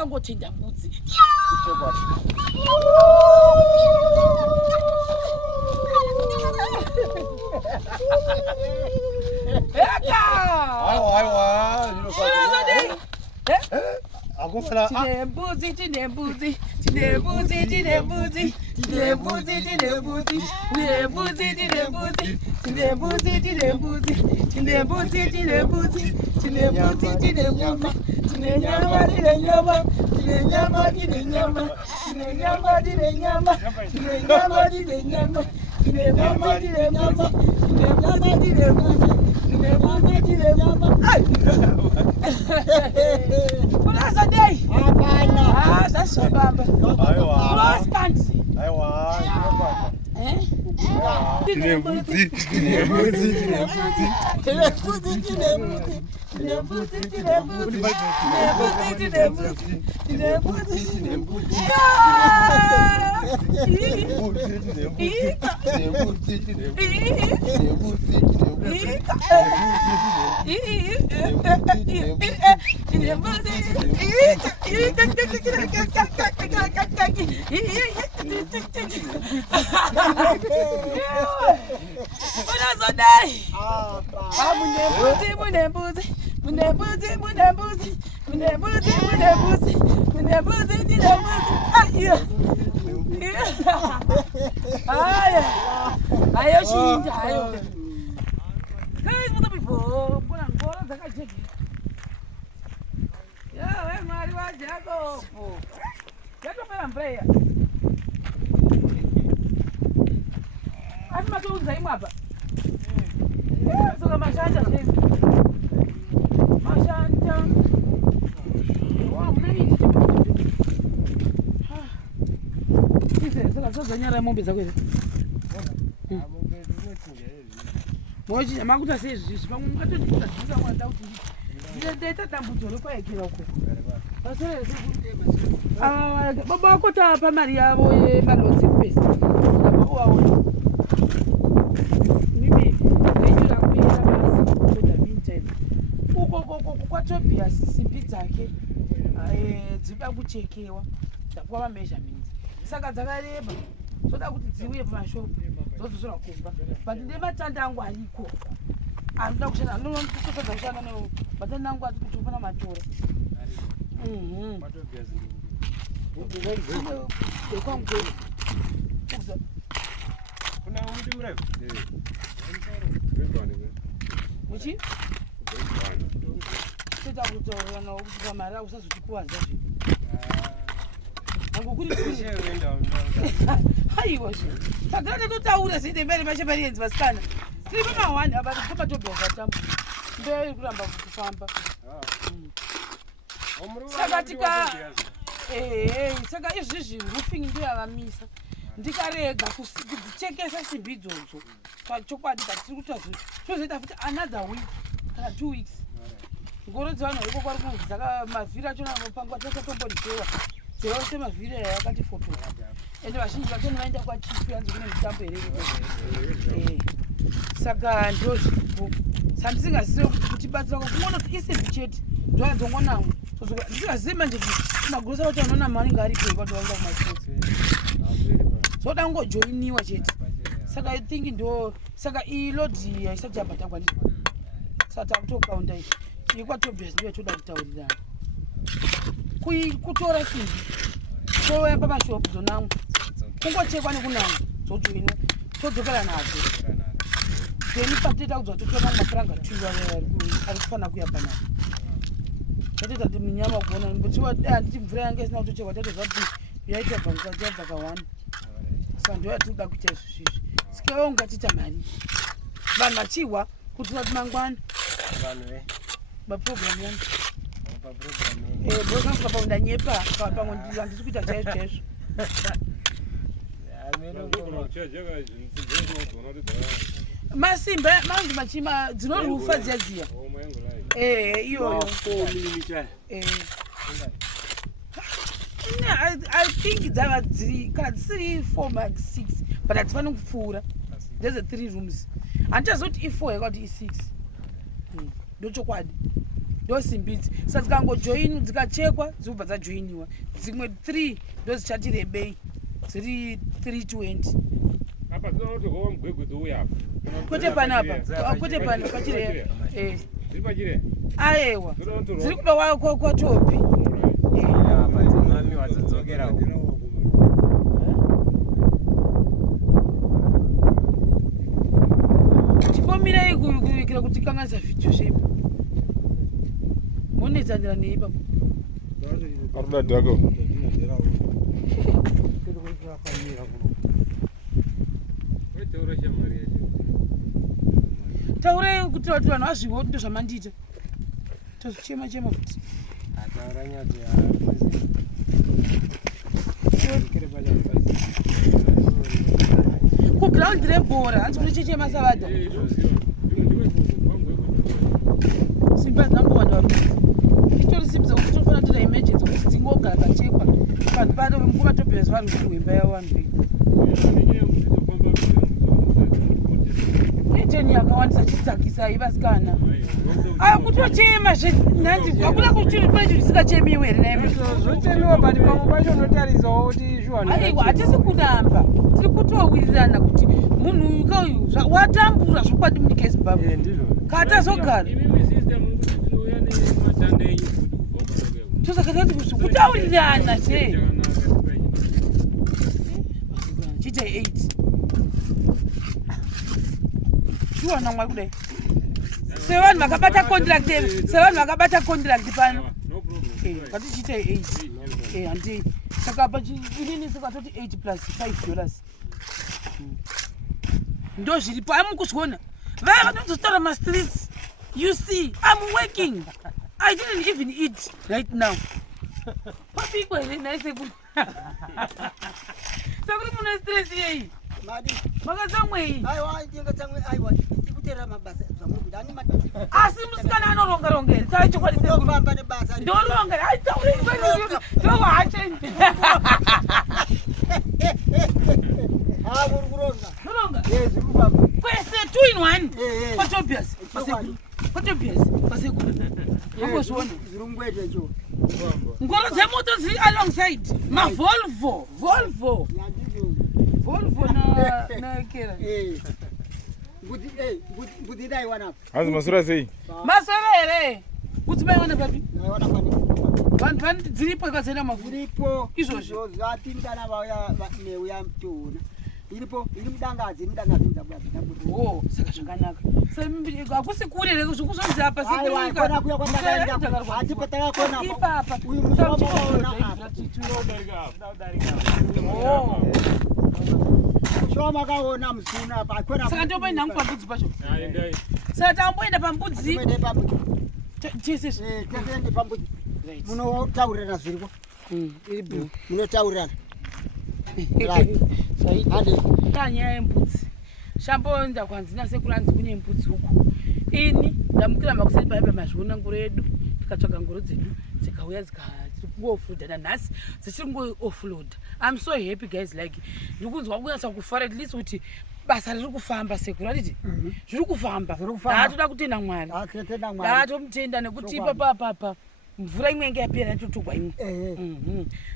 akangotenda mbudzi. Moji makuta sezi pamwe mukatodita dzika mwanda kuti ndeta dambudzo rekwaekera uko. Baba akota pa mari yavo yemalodzi pesa. Waona. Mimi ndechira kuenda basi kuda meantime. Uko kwatobia simbi dzake dzida kuchekewa. Ndapuwa measurements. Saka dzakareba. Soda kuti dziuye pamashopu. Zozosora kumba. But ndematanda angu ariko. Anoda kushanda nonotsoka kushanda no matanda angu ati kuti ufana matoro. Kuna mtu mrefu? Muchi? Sita kutora na ukuta mara usazochikuwadza zvi. Angokuri haiwa zvi. Tagara totaura zinde mbere mashaparienzi vasikana. Tiri pamahwani abati kumatobya zvatambo. Mberi kuramba kufamba. Saka tika saka izvizvi roofing ndiyo yavamisa. Ndikarega kudzichekesa simbi idzodzo pachokwadi but tiri kuita zvozoita futi another week kana 2 weeks. Ngoro dzevanhu iko kwari kunzi dzaka mavhiri acho anopangwa tasatombodisewa dzose mavhiri aya akati foto ende vazhinji vacho novaenda kwachipi yanzi kune mitambo here saka ndo zvipo sandisingazive kuti batsira kungona kuti isimbi chete ndoadzongonamwe ndisingazive manje kuti magurosa vacho anonama anenge aripei kwatovanga kumasipotsi zoda kungojoiniwa chete saka I think ndo saka iyi lodhi haisati yabatangwa ndizvo saka takutokaunda izvi ikwatobhesi ndiyo toda kutaurirana kutora simbi toya pamashopu dzonamwe kungochekwa nekunamwe dzojoinwa todzokera nadzo then pateta kudzwa totora mamwe mapuranga 2 ari kufana kuya panapa tateta kuti minyama kuona mbotiwa handiti mvura yange isina kutochekwa tatezva kuti yaita bva mukati yabva ka1 saka ndo yatinoda kuita izvizvi sikewo ungatita mari vanhu vachihwa kuti vati mangwana maprogramu yangu brokangu kapaunda nyepa pamwe handisi kuita chaizvo chaizvo masimba mangu machima dzinorufa dziyadziya iyoyo I think dzava dziri kana dzisiri 4 max 6 but hadzifani kupfuura ndeze 3 rooms handichazoti i4 yakati i6 ndochokwadi ndosimbi idzi. Saka dzikangojoinwa dzikachekwa dzobva dzajoiniwa. Dzimwe 3 ndodzichati rebei dziri 320. Apa dzinoona kuti hova mugwegwedzi uya apa. Kwete panapa. Kwete pana pachire. Dziri pachire. Aiwa. Dziri kuda kwatopi. Apa dzimami wadzadzokera. Chipomirai kuikira kuti kanganisa video shape. Monetsanira neipa. Arda dhako. Taurai kuti vanhu vazvivo kuti ndozvamandiita. Tozichema futi. Ataura nyati kuground rebhora hanzi kuri chichema savadha. Simba dzambowanda itori simba dzokuti tofanira toda emergency kuti dzingogara dzachekwa vanhu pano kumatobhezi vari kuti wemba yavo vanhu iteni yakawandisa chidzakisai vasikana aya kutochema zvenhanzi hakuna kuti zvisingachemiwe here naizvochemiwa but pamwe pacho unotarisawo kuti aiwa hatisi kunamba tiri kutowirirana kuti munhu uyu kauyu watambura zvokwadi munyika yezimbabwe kaatazogara tosakatati kutaurirana sei chiita 8 chiwana mwari kudai sevanhu vakabata contract pano katichiita 8 handei saka apa inini sikatoti 8 plus $5 ndo zviripo amukuzviona vaya vanozotaura mastreets. You see, I'm working. I didn't even eat right now. Papiko is nice. So good for stress here. Madi. Magazamwe. I want to tell my bus. Asimuskana no longer. Try to what is the bumper the bus. No longer. I told you. Go watching. No longer. Yes, where's the 2 in 1? What's obvious? What's obvious? What's it good? What's one? Ngoro zemoto ziri alongside. Ma Volvo na kera. Budi dai wana. Hazi masura sei? Masura ere. Kuti bai wana papi? Wana papi. Vanhu dziripo ikazenda mavuripo. Izvozvo zvatindana vauya neuya mtona. Iripo iri mudangadzi ndabwabva. Oh, saka zvakanaka. Hakusi kure here zvokuzonzi apa sekona kuya kwandakaenda. Hati patakakona ipapa. Uyu mushoma Shoma kaona musina apa akona. Saka ndomboenda pambudzi pacho. Saka tamboenda pambudzi. Tese tende pambudzi. Munotaurirana zviriko. Iripo. Munotaurirana. Kanyaya yembudzi shamboenda kwanzina sekuranzi kune mbudzi huku ini ndamukira makuseni paipa mazviona ngoro yedu tikatsvaga ngoro dzedu dzikauya dzikungoflodana nhasi dzichiri offload. I'm so happy guys, like ndikunzwa kunyatsa kufara at least kuti basa riri kufamba sekurati zviri kufamba. Ndaatoda kutenda Mwari. Ndaatomutenda nekuti ipapa mvura imwe inge yapera totogwa imwe.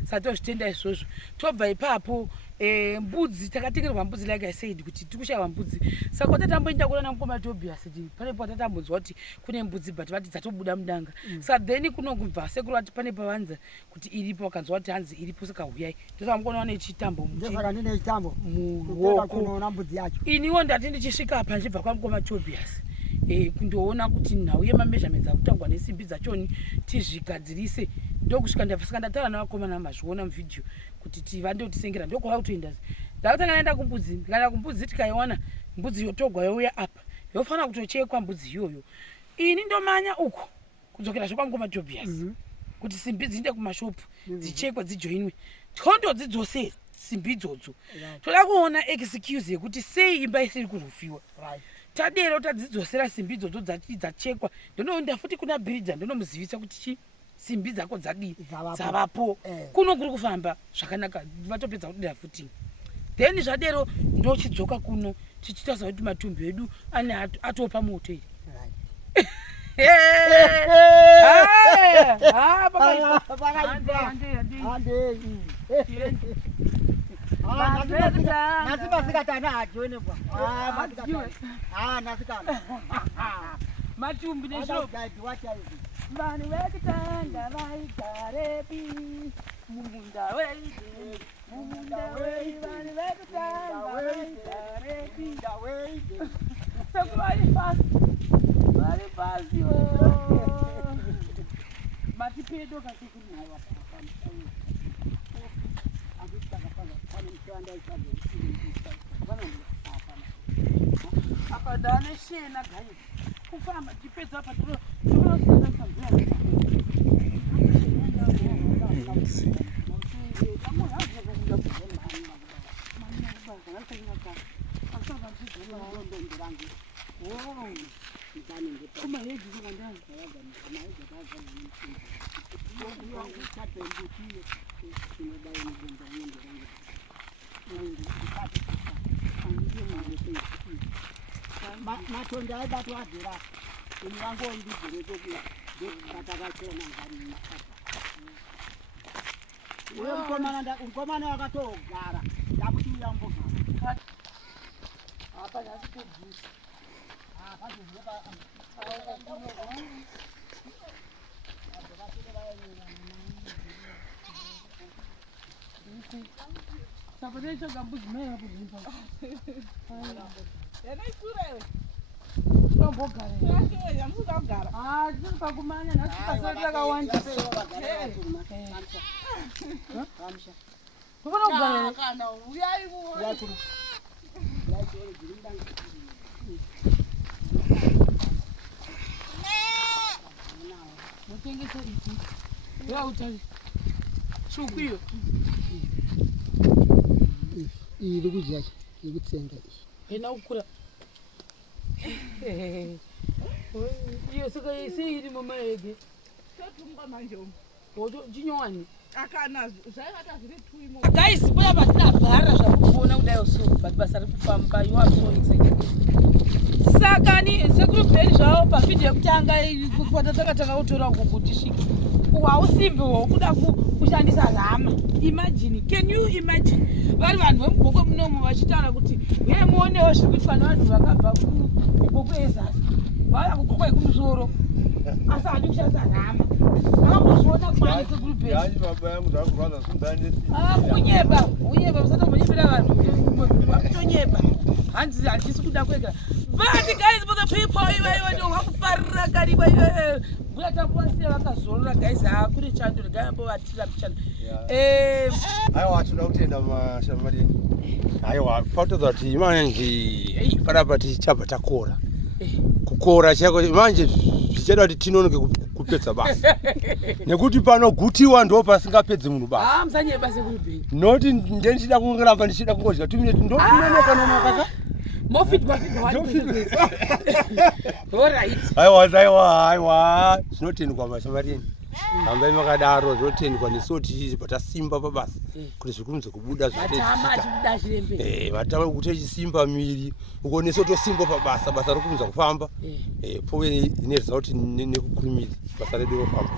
Saka tozvitenda izvozvo. Tobva ipapo mbudzi takatengerwa mbudzi like I said kuti tikushaiwa mbudzi. Saka tatamboenda kuona mukoma Tobias kuti panepo tatambonzwa kuti kune mbudzi but vati dzatobuda mudanga. Saka then kunobva sekuru vati pane pavanza kuti iripo vakanzwa kuti hanzi iripo saka huyai. Ndosaka mukoona nechitambo muwoko. Iniwo ndati ndichisvika apa ndibva kwamukoma Tobias. Kundoona kuti nhau yemameasurements akutangwa nesimbi dzachoni tizvigadzirise ndokusvika ndasaka ndataura navakomana mazviona muvidhio kuti tivande kutisengera ndokwava kutoenda. Ndakatanga naenda kumbudzi ndikaenda kumbudzi tikaiona mbudzi yotogwa youya apa yofanira kutochekwa mbudzi iyoyo. Ini ndomanya uku kudzokera zvekwangu Tobias kuti simbi dziinde kumashopu dzichekwe dzijoinwe tondodzidzosera simbi idzodzo. Toda kuona excuse yekuti sei imba isiri kuzofiwa. Tadero tadzidzosera simbi idzodzo dzachekwa. Ndonoenda futi kuna Bridger ndonomuzivisa kuti simbi dzako dzavapo kuno kuri kufamba zvakanaka vatopedza kudira futi. Then zvadero ndochidzoka kuno tichitaura kuti matumbi edu ane atopa moto iyi. Matumbi nesho. Vanhu vekutanga vaigarepi mumunda weide. Vanhu vekutanga vaigarepi. Vari pasi matipedo kasikuniwa apa ndane shena gai kufamba tipedza apa matonda aibatu adhira imwangombidzerekokuya ndokatakachona ngani mukomana wakatogara ndakuti uyambogara apa ndasikugusa apa Sapatesha gambuzi meya hapo ndipo. Yanaisura. Tombogara. Yake yamuza ogara. Zilika kumanya na sikaseta kawanja. Kamsha. Kubona ogara kana uyayi ku. Yaki. Yaki jirinda. Mutengese iki. Ya utali. Shukuyo. iri kudya iri kutsenga ina ukura iyo saka iri mama yege satumba manje wodo jinyowani akana zvaivata zviri tuimo guys kuya batina bhara zvakuona kudayo so but basa rikufamba you are so excited saka ni sekubheri zvavo pavhidhiyo yekutanga kwatatanga kutora kukutishiki hausimbi hwokuda kushandisa rama. Imagine, can you imagine vari vanhu vemugoko munomu vachitaura kuti ye muonewo zviri kuitwa nevanhu vakabva kugoko ezasi vauya kugoko yekumusoro asi hadi kushandisa rama. Vakambozviona kwani sekurubheri kunyeba musatombonyebera vanhu vakutonyeba hanzi handisi kuda kwega but guys for the people iwaiwa wakufarira kariba Gula tapuwasiya vakazorora guys kune chando regambo vatira pichana aiwa tinoda kutenda mashamari aiwa patoza kuti manje panapa tichabva takora kukora chako manje zvichada kuti tinonoke kupedza basa nekuti panogutiwa ndo pasingapedzi munhu basa musanyeba sekurubheri noti ndechida kungoramba ndichida kungodya 2 minutes ndo tinonoka nonoka aiwa zvinotendwa mashamareni hambai makadaro zvinotendwa nesoti patasimba pabasa kuti zvikumudze kubuda vatama kuti echisimba miri uko nesotosimba pabasa basa rikumudza kufamba pove ine result nekukurumidza basa redu rofamba.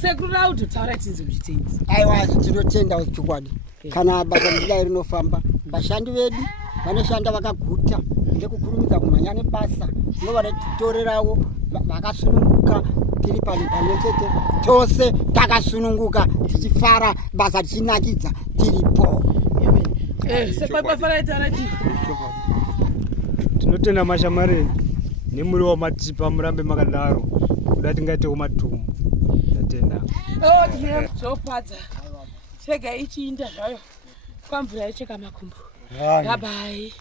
Sekuru rauto taura tinzi muzvitenzi aiwa tinotenda chokwadi kana basa ndidai rinofamba vashandi vedu vanoshanda vakaguta ndekukurumidza kumhanya nebasa ndo vanotitorerawo vakasununguka tiri pamwechete tose takasununguka tichifara basa tichinakidza tiripo. Tinotenda mashamareni nemuri wamatipa murambe makadaro kuda tingaitewo matumbu tatenda zvopadza chega ichiinda zvayo kwamvura yecheka makumbo. Bye bye.